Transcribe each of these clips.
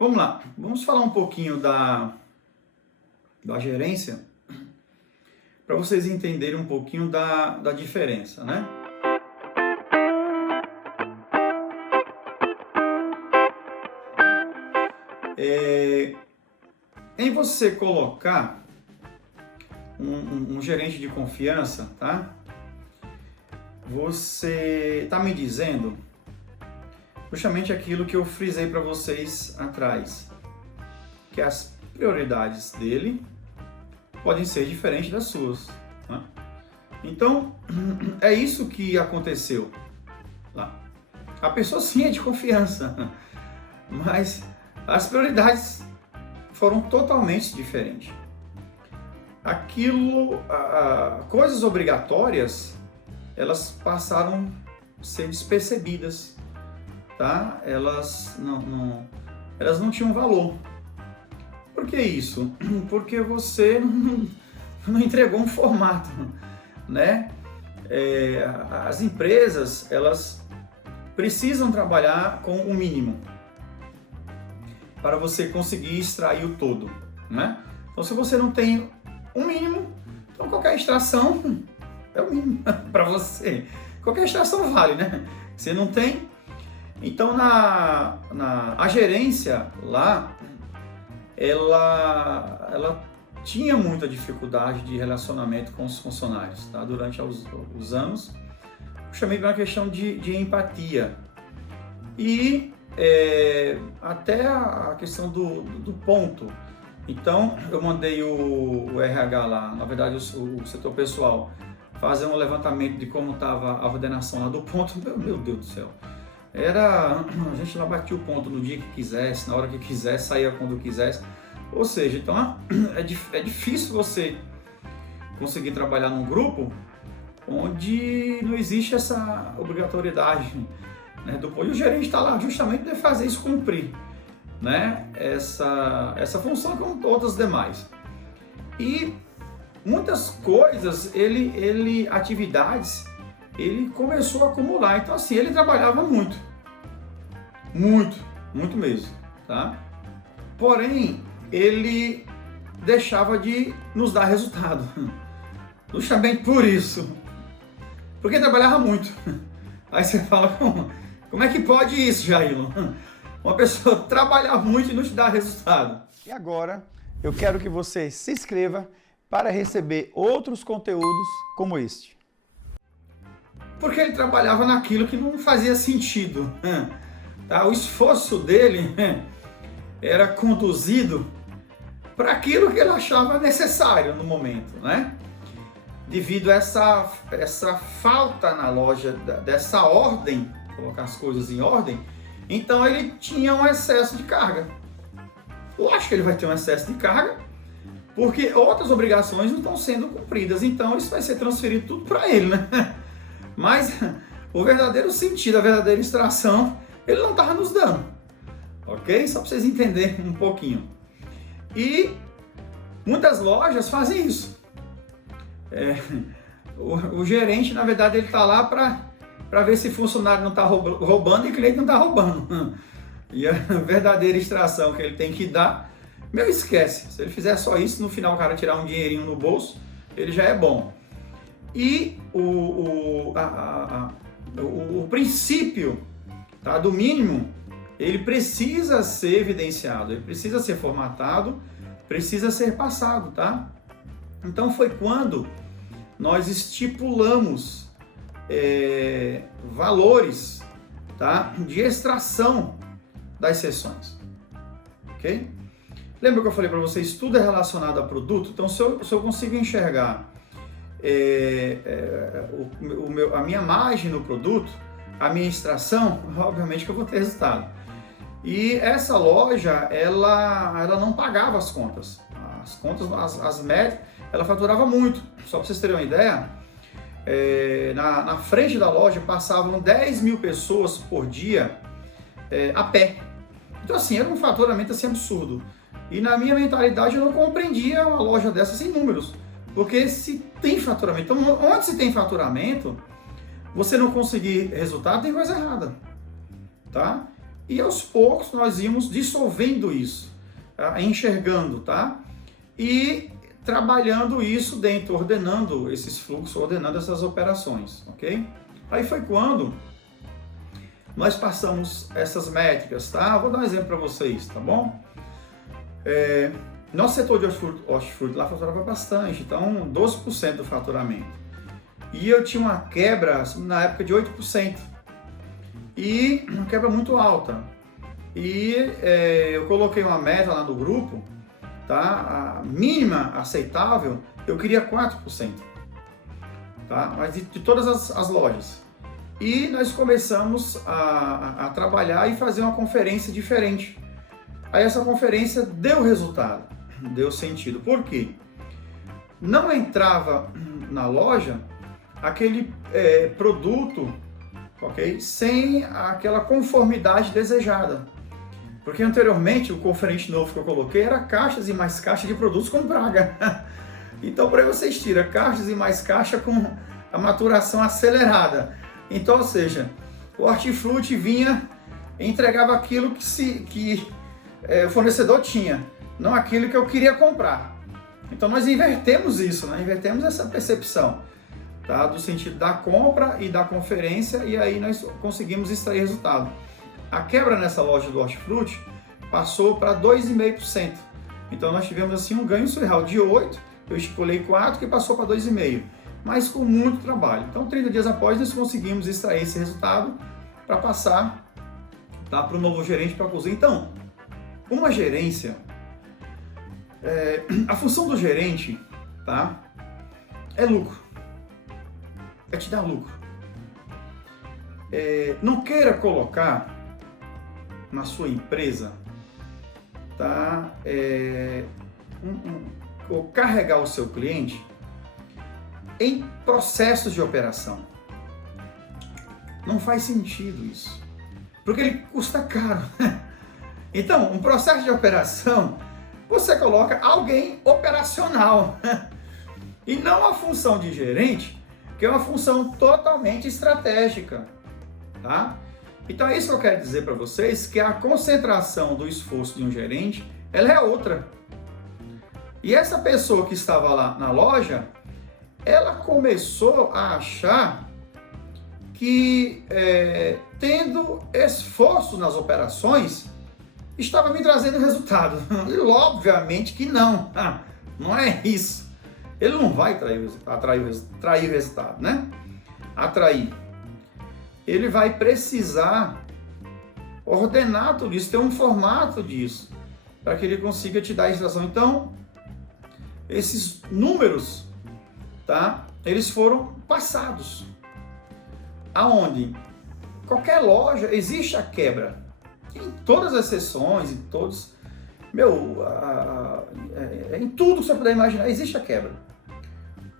Vamos lá, vamos falar um pouquinho da gerência para vocês entenderem um pouquinho da diferença, né? Em você colocar um gerente de confiança, tá? Você está me dizendo justamente aquilo que eu frisei para vocês atrás, que as prioridades dele podem ser diferentes das suas, né? Então, é isso que aconteceu lá. A pessoa sim é de confiança, mas as prioridades foram totalmente diferentes. Coisas obrigatórias, elas passaram a ser despercebidas, tá? Elas não tinham valor. Por que isso? Porque você não entregou um formato, né? As empresas, elas precisam trabalhar com o mínimo para você conseguir extrair o todo, né? Então, se você não tem um mínimo, então qualquer extração é o mínimo para você. Qualquer extração vale, né? Você não tem. Então, a gerência lá, ela tinha muita dificuldade de relacionamento com os funcionários, tá? Durante os anos, eu chamei de uma questão de empatia. E até a questão do ponto. Então, eu mandei o RH lá, na verdade o setor pessoal, fazer um levantamento de como estava a ordenação lá do ponto. Meu Deus do céu. A gente lá batia o ponto no dia que quisesse, na hora que quisesse, saía quando quisesse. Ou seja, então é difícil você conseguir trabalhar num grupo onde não existe essa obrigatoriedade, né, do ponto. E o gerente está lá justamente para fazer isso cumprir, né, essa função como todas as demais. E muitas coisas, atividades, ele começou a acumular. Então, assim, ele trabalhava muito mesmo, tá? Porém, ele deixava de nos dar resultado, justamente por isso, porque trabalhava muito. Aí você fala, como é que pode isso, Jailon? Uma pessoa trabalhar muito e não te dar resultado. E agora, eu quero que você se inscreva para receber outros conteúdos como este. Porque ele trabalhava naquilo que não fazia sentido, tá? O esforço dele era conduzido para aquilo que ele achava necessário no momento, né? Devido a essa falta na loja, dessa ordem, colocar as coisas em ordem, então ele tinha um excesso de carga. Lógico que ele vai ter um excesso de carga, porque outras obrigações não estão sendo cumpridas, então isso vai ser transferido tudo para ele, né? Mas o verdadeiro sentido, a verdadeira extração, ele não estava nos dando, ok? Só para vocês entenderem um pouquinho. E muitas lojas fazem isso. O gerente, na verdade, ele está lá para ver se funcionário não está roubando e cliente não está roubando. E a verdadeira extração que ele tem que dar, esquece. Se ele fizer só isso, no final o cara tirar um dinheirinho no bolso, ele já é bom. E o princípio, tá, do mínimo, ele precisa ser evidenciado, ele precisa ser formatado, precisa ser passado, tá? Então foi quando nós estipulamos valores, tá, de extração das sessões, ok? Lembra que eu falei para vocês, tudo é relacionado a produto? Então se eu consigo enxergar a minha margem no produto, a minha extração, obviamente que eu vou ter resultado. E essa loja, ela não pagava as contas. As contas, as médias, ela faturava muito. Só para vocês terem uma ideia, na frente da loja passavam 10 mil pessoas por dia a pé. Então, assim, era um faturamento assim, absurdo. E na minha mentalidade eu não compreendia uma loja dessa sem números. Porque se tem faturamento, então onde se tem faturamento, você não conseguir resultado, tem coisa errada, tá? E aos poucos nós íamos dissolvendo isso, tá? Enxergando, tá? E trabalhando isso dentro, ordenando esses fluxos, ordenando essas operações, ok? Aí foi quando nós passamos essas métricas, tá? Vou dar um exemplo para vocês, tá bom? Nosso setor de hortifruti lá faturava bastante, então 12% do faturamento. E eu tinha uma quebra na época de 8%. E uma quebra muito alta. E eu coloquei uma meta lá no grupo, tá? A mínima aceitável, eu queria 4%. Tá? Mas de todas as lojas. E nós começamos a trabalhar e fazer uma conferência diferente. Aí essa conferência deu resultado, deu sentido. Por quê? Não entrava na loja aquele produto, ok? Sem aquela conformidade desejada. Porque anteriormente o conferente novo que eu coloquei era caixas e mais caixas de produtos com praga. Então para vocês tiram caixas e mais caixa com a maturação acelerada. Então, ou seja, o hortifruti vinha e entregava aquilo que o fornecedor tinha, não aquilo que eu queria comprar. Então nós invertemos isso, né? Invertemos essa percepção, tá? Do sentido da compra e da conferência, e aí nós conseguimos extrair resultado. A quebra nessa loja do hortifruti passou para 2,5%. Então nós tivemos assim um ganho surreal de 8%, eu estipulei 4%, que passou para 2,5%. Mas com muito trabalho. Então 30 dias após nós conseguimos extrair esse resultado para passar, tá, para o novo gerente para a cozinha. Então, uma gerência, a função do gerente, tá, é lucro, é te dar lucro. Não queira colocar na sua empresa, tá, ou carregar o seu cliente em processos de operação. Não faz sentido isso, porque ele custa caro. Então, um processo de operação, você coloca alguém operacional e não a função de gerente, que é uma função totalmente estratégica, tá? Então é isso que eu quero dizer para vocês, que a concentração do esforço de um gerente, ela é outra. E essa pessoa que estava lá na loja, ela começou a achar que tendo esforço nas operações, estava me trazendo resultado. E obviamente que não. Não é isso. Ele não vai atrair o resultado, né? Atrair. Ele vai precisar ordenar tudo isso, ter um formato disso, para que ele consiga te dar a extração. Então, esses números, tá? Eles foram passados. Aonde? Qualquer loja existe a quebra. Em todas as sessões, em todos... em tudo que você puder imaginar, existe a quebra.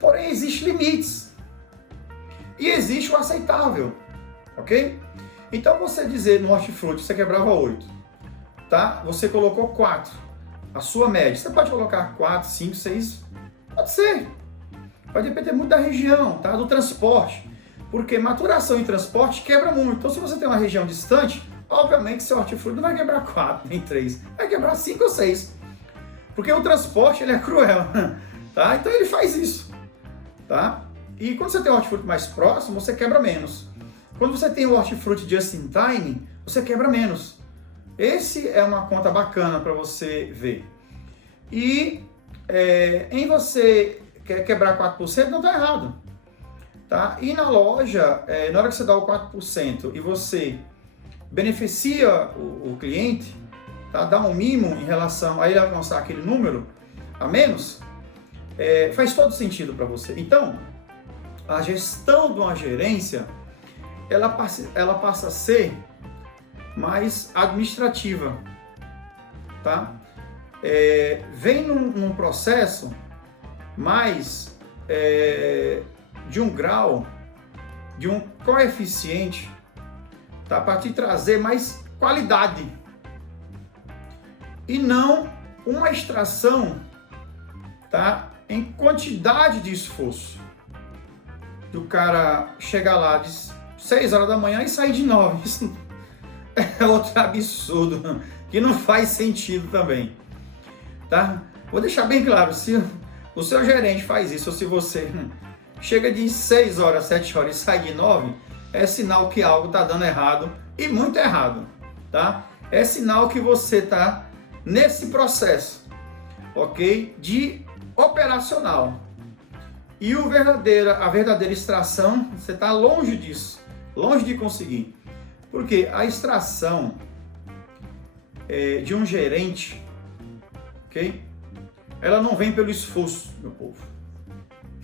Porém, existem limites. E existe o aceitável. Ok? Então, você dizer no hortifruti, você quebrava 8. Tá? Você colocou 4. A sua média. Você pode colocar 4, 5, 6. Pode ser. Vai depender muito da região, tá? Do transporte. Porque maturação e transporte quebra muito. Então, se você tem uma região distante, obviamente seu hortifruti não vai quebrar 4, nem 3. Vai quebrar 5 ou 6. Porque o transporte, ele é cruel. Tá? Então, ele faz isso. Tá? E quando você tem um hortifruti mais próximo, você quebra menos. Quando você tem o hortifruti just in time, você quebra menos. Esse é uma conta bacana para você ver. E em você quebrar 4%, não está errado. Tá? E na loja, na hora que você dá o 4% e você beneficia o cliente, tá? Dá um mimo em relação a ele alcançar aquele número a menos, faz todo sentido para você. Então, a gestão de uma gerência, ela passa a ser mais administrativa, tá? Vem num processo mais de um grau, de um coeficiente, tá? Para te trazer mais qualidade e não uma extração, tá? Em quantidade de esforço. Do cara chegar lá de 6 horas da manhã e sair de 9. é outro absurdo, que não faz sentido também, tá? Vou deixar bem claro, se o seu gerente faz isso, ou se você chega de 6 horas, 7 horas e sai de 9, é sinal que algo está dando errado, e muito errado, tá? É sinal que você está nesse processo, ok? De operacional. E a verdadeira extração, você está longe disso, longe de conseguir. Porque a extração de um gerente, ok? Ela não vem pelo esforço, meu povo.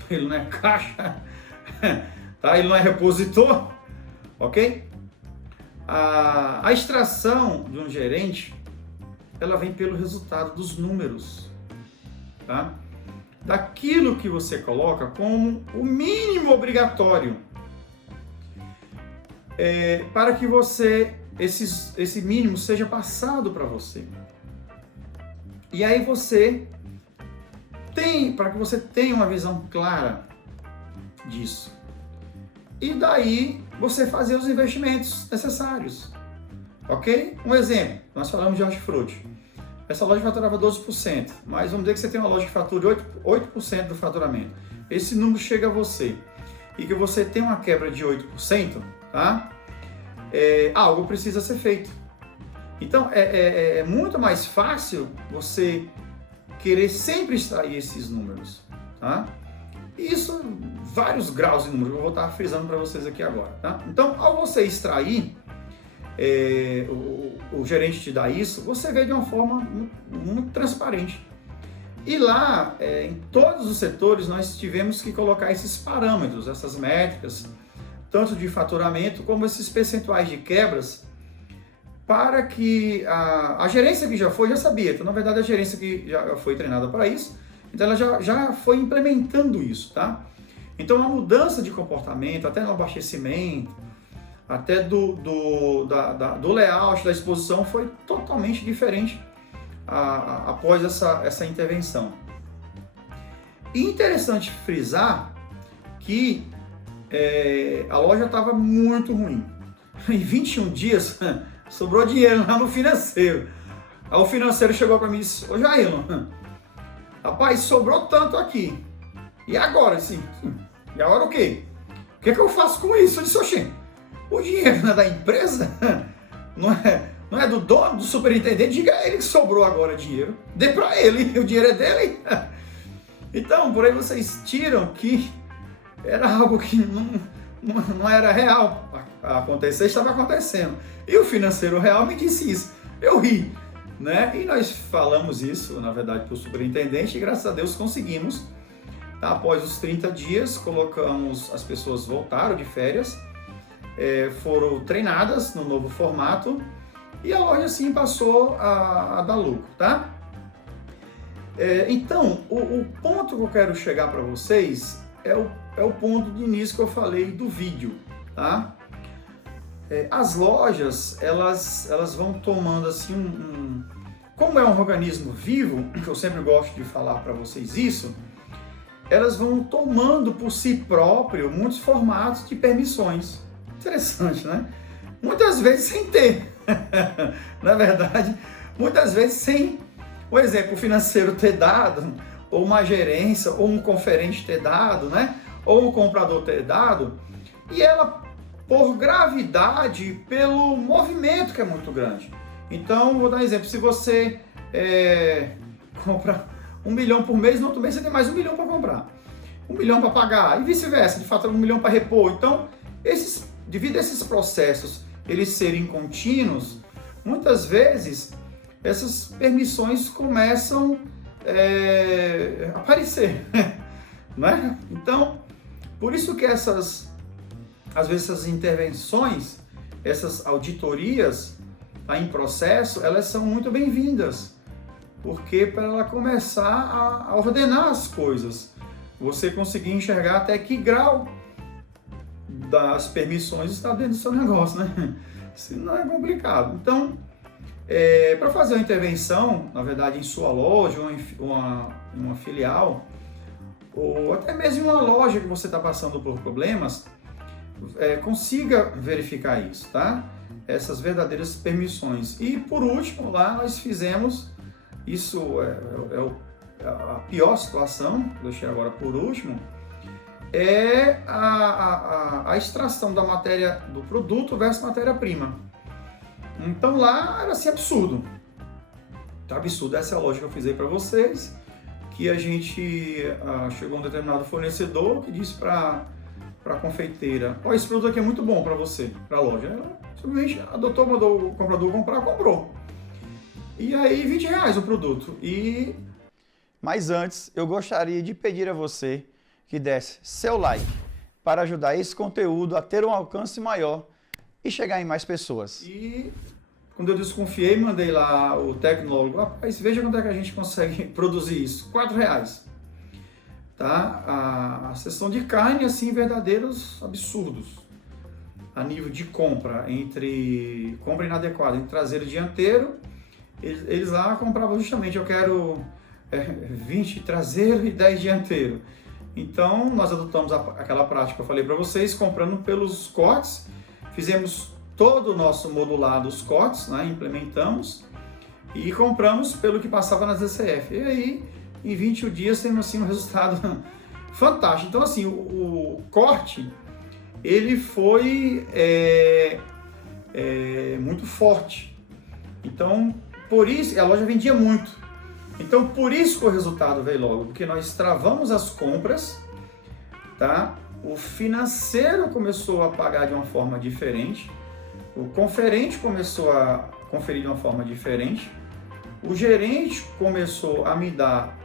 Ele não é caixa, tá? Ele não é repositor, ok? A extração de um gerente, ela vem pelo resultado dos números, tá? Daquilo que você coloca como o mínimo obrigatório para que esse mínimo seja passado para você. E aí para que você tenha uma visão clara disso. E daí você fazer os investimentos necessários, ok? Um exemplo, nós falamos de hortifruti. Essa loja faturava 12%, mas vamos dizer que você tem uma loja que fatura 8% do faturamento. Esse número chega a você e que você tem uma quebra de 8%, tá? Algo precisa ser feito. Então, é muito mais fácil você querer sempre extrair esses números, tá? E isso, vários graus de números, eu vou estar frisando para vocês aqui agora, tá? Então, ao você extrair, o gerente te dá isso, você vê de uma forma muito transparente. E lá, em todos os setores, nós tivemos que colocar esses parâmetros, essas métricas, tanto de faturamento como esses percentuais de quebras, para que a gerência que já sabia. Então, na verdade, a gerência que já foi treinada para isso, então ela já foi implementando isso, tá? Então, a mudança de comportamento, até no abastecimento, até do layout, da exposição, foi totalmente diferente após essa intervenção. E interessante frisar que a loja estava muito ruim. Em 21 dias, sobrou dinheiro lá no financeiro. Aí o financeiro chegou para mim e disse: ô Jailon, rapaz, sobrou tanto aqui. E agora, assim? E agora o quê? O que eu faço com isso? Eu disse: oxê, o dinheiro não é da empresa? Não é do dono, do superintendente? Diga a ele que sobrou agora dinheiro. Dê para ele, o dinheiro é dele. Então, por aí vocês tiram que era algo que não era real acontecer, estava acontecendo. E o financeiro real me disse isso. Eu ri, né? E nós falamos isso, na verdade, para o superintendente, e graças a Deus conseguimos. Tá? Após os 30 dias, as pessoas voltaram de férias, foram treinadas no novo formato, e a loja assim passou a dar lucro, tá? Então, o ponto que eu quero chegar para vocês é o ponto de início que eu falei do vídeo, tá? As lojas, elas vão tomando assim como é um organismo vivo, que eu sempre gosto de falar para vocês isso, elas vão tomando por si próprio muitos formatos de permissões. Interessante, né? Muitas vezes sem ter. Na verdade, muitas vezes sem, por exemplo, o financeiro ter dado, ou uma gerência, ou um conferente ter dado, né? Ou um comprador ter dado, e ela, por gravidade, pelo movimento que é muito grande. Então, vou dar um exemplo, se você compra 1 milhão por mês, no outro mês você tem mais 1 milhão para comprar, 1 milhão para pagar, e vice-versa, de fato 1 milhão para repor. Então, devido a esses processos eles serem contínuos, muitas vezes essas permissões começam a aparecer, né? Então, por isso que às vezes essas intervenções, essas auditorias em processo, elas são muito bem-vindas, porque para ela começar a ordenar as coisas, você conseguir enxergar até que grau das permissões está dentro do seu negócio, né? Isso não é complicado. Então, para fazer uma intervenção, na verdade, em sua loja, ou em uma filial, ou até mesmo em uma loja que você está passando por problemas, consiga verificar isso, tá? essas verdadeiras permissões. E por último, lá nós fizemos, isso a pior situação, que eu deixei agora por último, é a extração da matéria do produto versus matéria-prima. Então lá era assim absurdo. Tá absurdo. Essa é a lógica que eu fiz aí para vocês, que a gente chegou a um determinado fornecedor que disse para a confeiteira: ó, esse produto aqui é muito bom para você, para a loja. Ela simplesmente adotou, mandou o comprador comprar, comprou. E aí R$20 o produto. Mas antes, eu gostaria de pedir a você que desse seu like para ajudar esse conteúdo a ter um alcance maior e chegar em mais pessoas. E quando eu desconfiei, mandei lá o tecnólogo: rapaz, veja quanto é que a gente consegue produzir isso. R$4. Tá? A seção de carne, assim, verdadeiros absurdos. A nível de compra inadequada entre traseiro e dianteiro, eles lá compravam justamente: eu quero 20 traseiro e 10 dianteiro. Então nós adotamos aquela prática que eu falei para vocês, comprando pelos cortes, fizemos todo o nosso modulado, os cortes, né, implementamos e compramos pelo que passava nas DCF. E aí, em 21 dias, temos assim um resultado fantástico. Então, assim, o corte, ele foi muito forte. Então, por isso, a loja vendia muito. Então, por isso que o resultado veio logo, porque nós travamos as compras, tá? O financeiro começou a pagar de uma forma diferente, o conferente começou a conferir de uma forma diferente, o gerente começou a me dar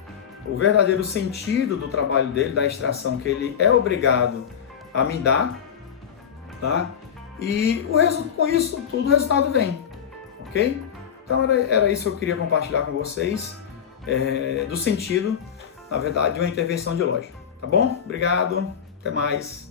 o verdadeiro sentido do trabalho dele, da extração que ele é obrigado a me dar, tá? E com isso tudo o resultado vem, ok? Então era isso que eu queria compartilhar com vocês, do sentido, na verdade, de uma intervenção de loja, tá bom? Obrigado, até mais.